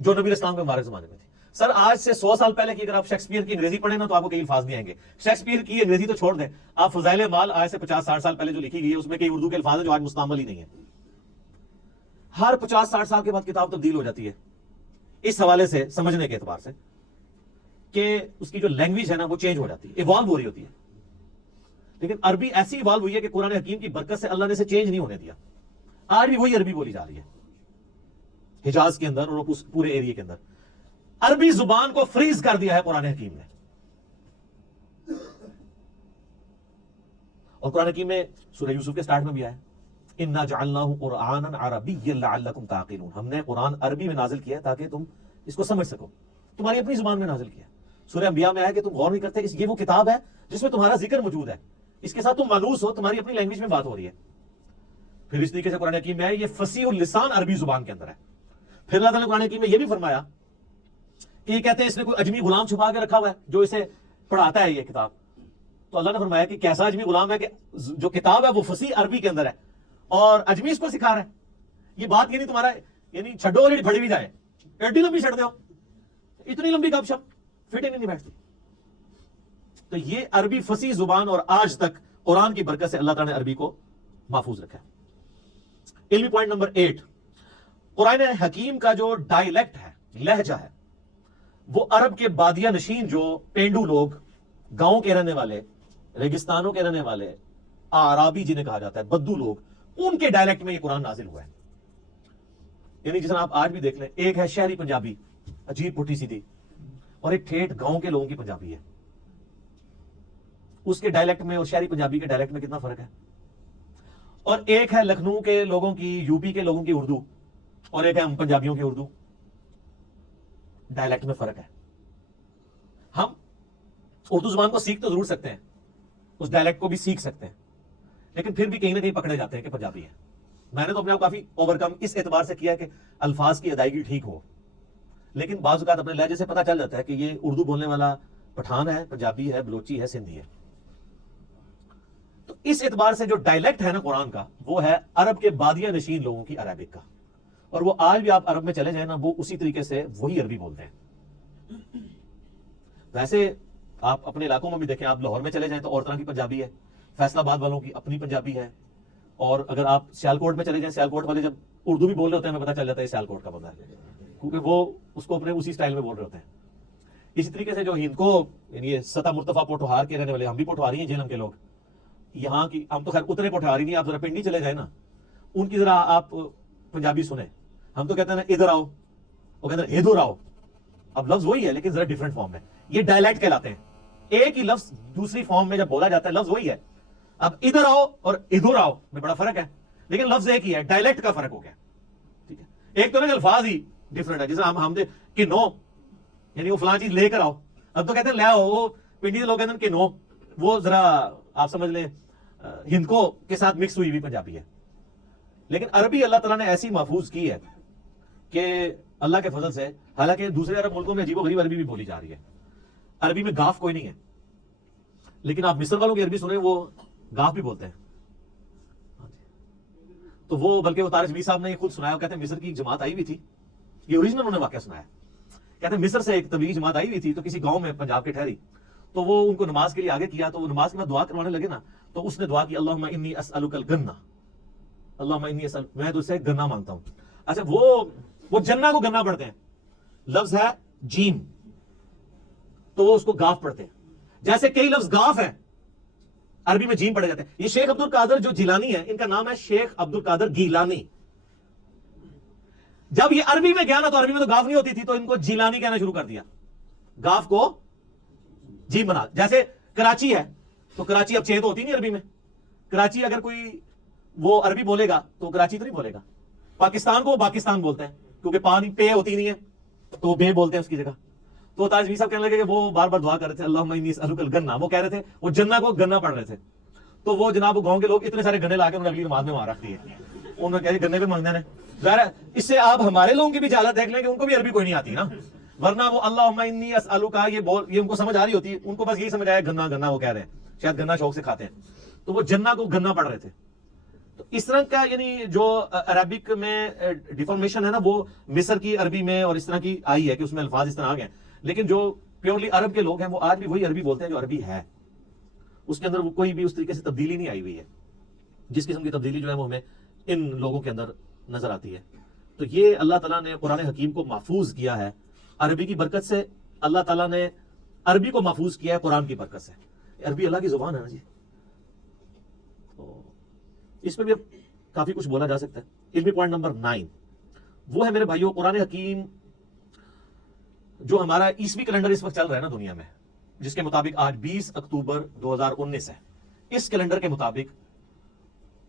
جو نبی اسلام کے مبارک زمانے میں تھی. سر آج سے 100 سال پہلے کی اگر آپ شیکسپیئر کی انگریزی پڑھیں نا تو آپ کو کئی الفاظ نہیں آئیں گے. شیکسپیئر کی انگریزی تو چھوڑ دیں, آپ فضائل اعمال آج سے 50-60 سال پہلے جو لکھی گئی ہے اس میں کئی اردو کے الفاظ ہیں جو آج مستعمل ہی نہیں ہے. ہر 50-60 سال کے بعد کتاب تبدیل ہو جاتی ہے اس حوالے سے, سمجھنے کے اعتبار سے کہ اس کی جو لینگویج ہے نا وہ چینج ہو جاتی ہے, ایوالو ہو رہی ہوتی ہے. لیکن عربی ایسی ایوالو ہوئی ہے کہ قرآن حکیم کی برکت سے اللہ نے اسے چینج نہیں ہونے دیا. آج بھی وہی عربی بولی جا رہی ہے حجاز کے اندر اور پورے ایریے کے اندر. عربی زبان کو فریز کر دیا ہے قرآن حکیم نے. اور قرآن حکیم میں سورہ یوسف کے سٹارٹ میں بھی آیا اِنَّا جَعَلْنَاهُ قُرْآنًا عَرَبِيًّا لَعَلَّكُمْ تَعْقِلُونَ. ہم نے قرآن عربی میں نازل کیا ہے تاکہ تم اس کو سمجھ سکو. تمہاری اپنی زبان میں نازل کیا. سورہ انبیاء میں آیا کہ تم غور نہیں کرتے, یہ وہ کتاب ہے جس میں تمہارا ذکر موجود ہے, اس کے ساتھ تم مانوس ہو, تمہاری اپنی لینگویج میں بات ہو رہی ہے. پھر اس طریقے سے قرآن حکیم میں ہے یہ فصیح اللسان عربی زبان کے اندر ہے. پھر اللہ تعالیٰ نے قرآن حکیم میں یہ بھی فرمایا کہ یہ کہتے ہیں اس نے کوئی اجمی غلام چھپا کے رکھا ہوا ہے جو اسے پڑھاتا ہے یہ کتاب. تو اللہ نے فرمایا کہ کیسا اجمی غلام ہے کہ جو کتاب ہے وہ فصیح عربی کے اندر ہے اور اجمی اس کو سکھا رہا ہے. یہ بات یہ نہیں تمہارا یعنی چھڈو اور پھڑی بھی جائے, ایڈی لمبی چھڑ دو, اتنی لمبی گپ شپ فٹ نہیں بیٹھتی. تو یہ عربی فصیح زبان اور آج تک قرآن کی برکت سے اللہ تعالیٰ نے عربی کو محفوظ رکھا ہے. علمی پوائنٹ نمبر 8, قرآن حکیم کا جو ڈائلیکٹ ہے, لہجہ ہے, وہ عرب کے بادیہ نشین جو پینڈو لوگ, گاؤں کے رہنے والے, ریگستانوں کے رہنے والے, آرابی جنہیں کہا جاتا ہے, بدو لوگ, ان کے ڈائلیکٹ میں یہ قرآن نازل ہوا ہے. یعنی جس طرح آپ آج بھی دیکھ لیں, ایک ہے شہری پنجابی عجیب پٹھی سیدھی, اور ایک ٹھیٹھ گاؤں کے لوگوں کی پنجابی ہے. اس کے ڈائلیکٹ میں اور شہری پنجابی کے ڈائلیکٹ میں کتنا فرق ہے. اور ایک ہے لکھنؤ کے لوگوں کی, یو پی کے لوگوں کی اردو, اور ایک ہے ہم پنجابیوں کی اردو. ڈائلیکٹ میں فرق ہے. ہم اردو زبان کو سیکھ تو ضرور سکتے ہیں, اس ڈائلیکٹ کو بھی سیکھ سکتے ہیں, لیکن پھر بھی کہیں نہ کہیں پکڑے جاتے ہیں کہ پنجابی ہے. میں نے تو اپنے آپ کافی اوورکم اس اعتبار سے کیا ہے کہ الفاظ کی ادائیگی ٹھیک ہو, لیکن بعض اوقات اپنے لہجے سے پتہ چل جاتا ہے کہ یہ اردو بولنے والا پٹھان ہے, پنجابی ہے, بلوچی ہے, سندھی ہے. تو اس اعتبار سے جو ڈائلیکٹ ہے نا قرآن کا, وہ ہے عرب کے بادیہ نشین لوگوں کی عربک کا, اور وہ آج بھی آپ عرب میں چلے جائیں نا وہ اسی طریقے سے وہی عربی بولتے ہیں. ویسے آپ اپنے علاقوں میں بھی دیکھیں, آپ لاہور میں چلے جائیں تو اور طرح کی پنجابی ہے, فیصل آباد والوں کی اپنی پنجابی ہے, اور اگر آپ سیالکوٹ میں چلے جائیں, سیالکوٹ والے جب اردو بھی بول رہے ہوتے ہیں ہمیں پتہ چل جاتا ہے سیالکوٹ کا بندہ ہے, کیونکہ وہ اس کو اپنے اسی سٹائل میں بول رہے ہوتے ہیں. اسی طریقے سے جو ہند کو یعنی یہ سطح مرتفع پوٹھوہار کے رہنے والے, ہم بھی پوٹھوہاری ہیں جہلم کے لوگ, یہاں کی ہم تو خیر اتنے پوٹھوہاری نہیں, آپ ذرا پنڈی چلے جائیں نا, ان کی ذرا آپ پنجابی سنیں. ہم تو کہتے ہیں نا ادھر آؤ, وہ کہتے ہیں ادھر آؤ. اب لفظ وہی ہے لیکن ذرا ڈفرنٹ فارم میں. یہ ڈائلیکٹ کہلاتے ہیں. ایک ہی لفظ دوسری فارم میں جب بولا جاتا ہے لفظ وہی ہے. اب ادھر آؤ اور ادھر آؤ میں بڑا فرق ہے, لیکن لفظ ایک ہی ہے, ڈائلیکٹ کا فرق ہو گیا. ٹھیک ہے, ایک تو نا الفاظ ہی ڈفرنٹ ہے. جیسے ہم کہ نو یعنی وہ فلاں چیز لے کر آؤ, اب تو کہتے ہیں لے آؤ. وہ پنڈی کے لوگ کہتے ہیں کہ نو, وہ ذرا آپ سمجھ لیں ہند کو کے ساتھ مکس ہوئی ہوئی پنجابی ہے. لیکن عربی اللہ تعالیٰ نے ایسی محفوظ کی ہے کہ اللہ کے فضل سے, حالانکہ دوسرے عرب ملکوں میں عجیب و غریب عربی بھی بولی جا رہی ہے. عربی میں گاف کوئی نہیں ہے, لیکن آپ مصر والوں کی عربی سنیں وہ گاف بھی بولتے ہیں. تو وہ بلکہ وہ طارق جمیل صاحب نے یہ خود سنایا, وہ کہتے ہیں مصر کی ایک جماعت آئی ہوئی تھی, یہ اوریجنل انہوں نے واقعہ سنایا. کہتے ہیں مصر سے ایک تبلیغی جماعت آئی ہوئی تھی تو کسی گاؤں میں پنجاب کے ٹھہری, تو وہ ان کو نماز کے لیے آگے کیا, تو وہ نماز کے بعد دعا کروانے لگے نا, تو اس نے دعا کی اللہم انی اسألک الگنہ, اللہم انی اسألک, میں تو اسے گنا مانگتا ہوں. اچھا وہ جنہ کو گنا پڑھتے ہیں, لفظ ہے جیم, تو وہ اس کو گاف پڑھتے ہیں. جیسے کئی لفظ گاف ہیں عربی میں جیم پڑھے جاتے ہیں. یہ شیخ عبد القادر جو جیلانی ہے, ان کا نام ہے شیخ عبد القادر گیلانی. جب یہ عربی میں گیا نا تو عربی میں تو گاف نہیں ہوتی تھی, تو ان کو جیلانی کہنا شروع کر دیا, گاف کو جیم بنا. جیسے کراچی ہے تو کراچی اب چھ تو ہوتی نہیں عربی میں, کراچی اگر کوئی وہ عربی بولے گا تو کراچی تو نہیں بولے گا. پاکستان کو وہ پاکستان بولتے ہیں کیونکہ پانی پے ہوتی نہیں ہے تو بے بولتے ہیں اس کی جگہ. تو تاج صاحب کہنے لگے کہ وہ بار بار دعا کر رہے تھے اللہم انی اسألک الگنہ, وہ کہہ رہے تھے وہ جنہ کو گنا پڑھ رہے تھے. تو وہ جناب وہ گاؤں کے لوگ اتنے سارے گنے لا کے انہوں نے اگلی نماز میں وہاں رکھ دیے. انہوں نے کہا گنے پہ مانگنے نے ظاہر ہے. اس سے آپ ہمارے لوگوں کی بھی حالت دیکھ لیں کہ ان کو بھی عربی کوئی نہیں آتی نا, ورنہ وہ اللہم انی اسألک یہ ان کو سمجھ آ رہی ہوتی ہے, ان کو بس یہی سمجھ آیا گنا گنا وہ کہہ رہے ہیں, شاید گنا شوق سے کھاتے ہیں, تو وہ جنہ کو گنا پڑھ رہے تھے. تو اس طرح کا یعنی جو عربک میں ڈیفارمیشن ہے نا وہ مصر کی عربی میں اور اس طرح کی آئی ہے کہ اس میں الفاظ اس طرح آ گئے، لیکن جو پیورلی عرب کے لوگ ہیں وہ آج بھی وہی عربی بولتے ہیں جو عربی ہے، اس کے اندر وہ کوئی بھی اس طریقے سے تبدیلی نہیں آئی ہوئی ہے، جس قسم کی تبدیلی جو ہے وہ ہمیں ان لوگوں کے اندر نظر آتی ہے۔ تو یہ اللہ تعالیٰ نے قرآن حکیم کو محفوظ کیا ہے عربی کی برکت سے، اللہ تعالیٰ نے عربی کو محفوظ کیا ہے قرآن کی برکت سے۔ عربی اللہ کی زبان ہے نا جی، تو اس میں بھی اب کافی کچھ بولا جا سکتا ہے۔ علمی پوائنٹ نمبر 9 وہ ہے میرے بھائیوں، قرآن حکیم جو ہمارا عیسوی کیلنڈر اس وقت چل رہا ہے نا دنیا میں، جس کے مطابق آج 20 اکتوبر 2019 ہے، اس کیلنڈر کے مطابق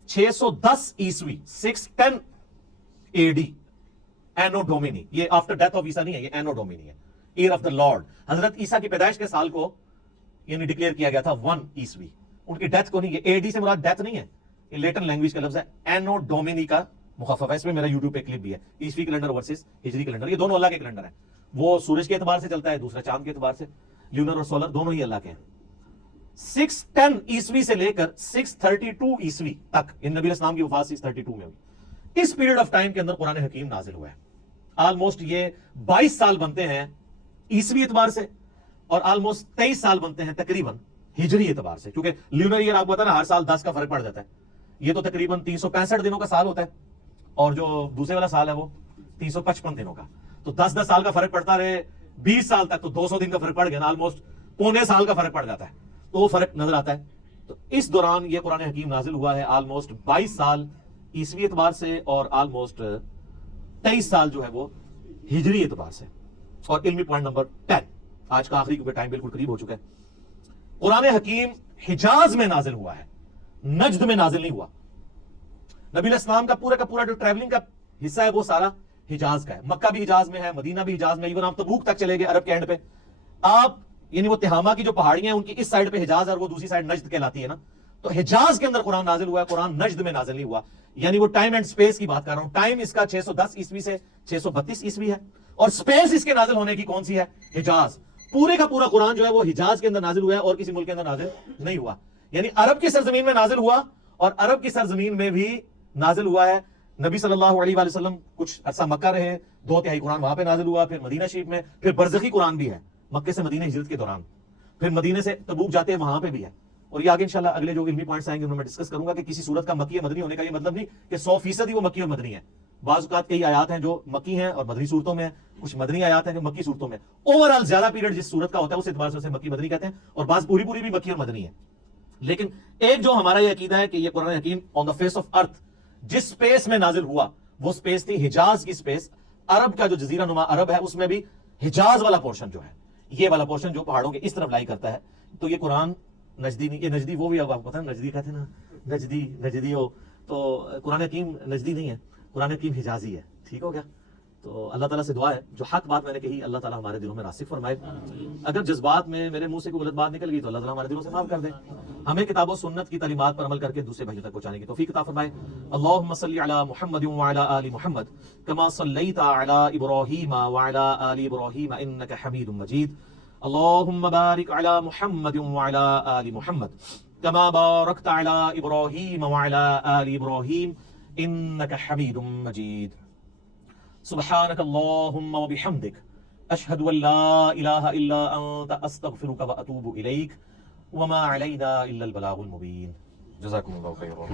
610 عیسوی 610 اے ڈی اینو ڈومینی، یہ آفٹر ڈیتھ آف عیسیٰ نہیں ہے، یہ اینو ڈومینی ہے، ایئر آف دا لارڈ، حضرت عیسیٰ کی پیدائش کے سال کو یعنی ڈکلیئر کیا گیا تھا 1 عیسوی، ان کی ڈیتھ کو نہیں، یہ اے ڈی سے مراد ڈیتھ نہیں ہے، یہ لیٹن لینگویج کا لفظ ہے، اینو ڈومینی کا مخفف ہے، اس میں میرا یوٹیوب پہ کلپ بھی ہے، عیسوی کیلنڈر ورسز ہجری کیلنڈر، یہ دونوں اللہ کے کیلنڈر ہیں، وہ سورج کے اعتبار سے چلتا ہے، دوسرا چاند کے اعتبار سے، لیونر اور سولر دونوں ہی اللہ کے ہیں۔ 610 عیسوی سے لے کر 632 عیسوی تک، ان نبی اسلام کی وفات 632 میں ہوئی، اس پیریڈ آف ٹائم کے اندر قرآن حکیم نازل ہوا ہے۔ آلموسٹ یہ 22 سال بنتے ہیں عیسوی اعتبار سے، اور آلموسٹ 23 سال بنتے ہیں تقریباً ہجری اعتبار سے، کیونکہ لیونر ایئر آپ کو پتا نا ہر سال 10 کا فرق پڑ جاتا ہے، یہ تو تقریباً 365 دنوں کا سال ہوتا ہے، اور جو دوسرے والا سال ہے وہ 355 دنوں کا، تو 10 سال کا فرق پڑتا رہے 20 سال تک، تو 200 دن کا فرق پڑ گیا نا، آلموسٹ پونے سال کا فرق پڑ جاتا ہے، تو وہ فرق نظر آتا ہے۔ تو اس دوران یہ قرآن حکیم نازل ہوا ہے، آلموسٹ 22 سال عیسوی اعتبار سے، اور آلموسٹ 23 سال جو ہے وہ ہجری اعتبار سے۔ اور علمی پوائنٹ نمبر 10 آج کا آخری، کیونکہ ٹائم بالکل قریب ہو چکا ہے، قرآن حکیم حجاز میں نازل ہوا ہے، نجد میں نازل نہیں ہوا۔ نبی علیہ السلام کا پورا جو ٹریولنگ کا حصہ ہے وہ سارا حجاز کا ہے، مکہ بھی حجاز میں ہے، مدینہ بھی حجاز میں، ایون آپ تبوک تک چلے گئے عرب کے اینڈ پہ، آپ یعنی وہ تہامہ کی جو پہاڑیاں ہیں ان کی اس سائڈ پہ حجاز ہے اور وہ دوسری سائڈ نجد کہلاتی ہے نا، تو حجاز کے اندر قرآن نازل ہوا ہے، قرآن نجد میں نازل نہیں ہوا، یعنی وہ ٹائم اینڈ سپیس کی بات کر رہا ہوں، ٹائم اس کا 610 عیسوی سے 632 عیسوی ہے، اور سپیس اس کے نازل ہونے کی کون سی ہے؟ حجاز۔ پورے کا پورا قرآن جو ہے وہ حجاز کے اندر نازل ہوا ہے، اور کسی ملک کے اندر نازل نہیں ہوا، یعنی عرب کی سرزمین میں نازل ہوا، اور عرب کی سرزمین میں بھی نازل ہوا ہے۔ نبی صلی اللہ علیہ وآلہ وسلم کچھ عرصہ مکہ رہے، 2/3 قرآن وہاں پہ نازل ہوا، پھر مدینہ شریف میں، پھر برزخی قرآن بھی ہے مکے سے مدینہ ہجرت کے دوران، پھر مدینے سے تبوک جاتے ہیں وہاں پہ بھی ہے، اور یہ آگے انشاءاللہ اگلے جو علمی پوائنٹس آئیں گے ان میں ڈسکس کروں گا کہ کسی صورت کا مکی یا مدنی ہونے کا یہ مطلب نہیں کہ 100% ہی وہ مکی اور مدنی ہے، بعض اوقات کئی آیات ہیں جو مکی ہیں اور مدنی صورتوں میں ہیں، کچھ مدنی آیات ہیں جو مکی صورتوں میں، اوورآل زیادہ پیریڈ جس صورت کا ہوتا ہے اس اعتبار سے اسے مکی مدنی کہتے ہیں، اور بعض پوری بھی مکی اور مدنی ہے۔ لیکن ایک جو ہمارا یہ عقیدہ ہے کہ یہ قرآن حکیم آن دا فیس آف ارتھ جس سپیس میں نازل ہوا وہ سپیس تھی حجاز کی سپیس، عرب کا جو جزیرہ نما عرب ہے اس میں بھی حجاز والا پورشن جو ہے، یہ والا پورشن جو پہاڑوں کے اس طرف لائی کرتا ہے، تو یہ قرآن نجدی نہیں، یہ نجدی وہ بھی آپ کو پتہ ہے نجدی کہتے ہیں نا، نجدی ہو، تو قرآن حکیم نجدی نہیں ہے، قرآن حکیم حجازی ہے، ٹھیک ہو گیا؟ تو اللہ تعالیٰ سے دعا ہے جو حق بات میں نے کہی اللہ تعالیٰ ہمارے دلوں میں راسخ فرمائے، اگر جذبات میں میرے منہ سے کوئی غلط بات نکل گئی تو اللہ تعالیٰ ہمارے دلوں سے معاف کر دے، ہمیں کتاب و سنت کی تعلیمات پر عمل کر کے دوسرے بھائیوں تک پہنچانے کی توفیق عطا فرمائے۔ اللہم صلی علی محمد وعلی آل محمد کما صلیت علی ابراہیم وعلی آل ابراہیم انک حمید مجید، اللہم بارک علی محمد وعلی آل محمد کما بارکت علی ابراہیم وعلی آل ابراہیم انک حمید مجید۔ سبحانك اللهم وبحمدك أشهد أن لا إله إلا أنت أستغفرك وأتوب إليك وما علينا إلا البلاغ المبين۔ جزاكم الله خيرا۔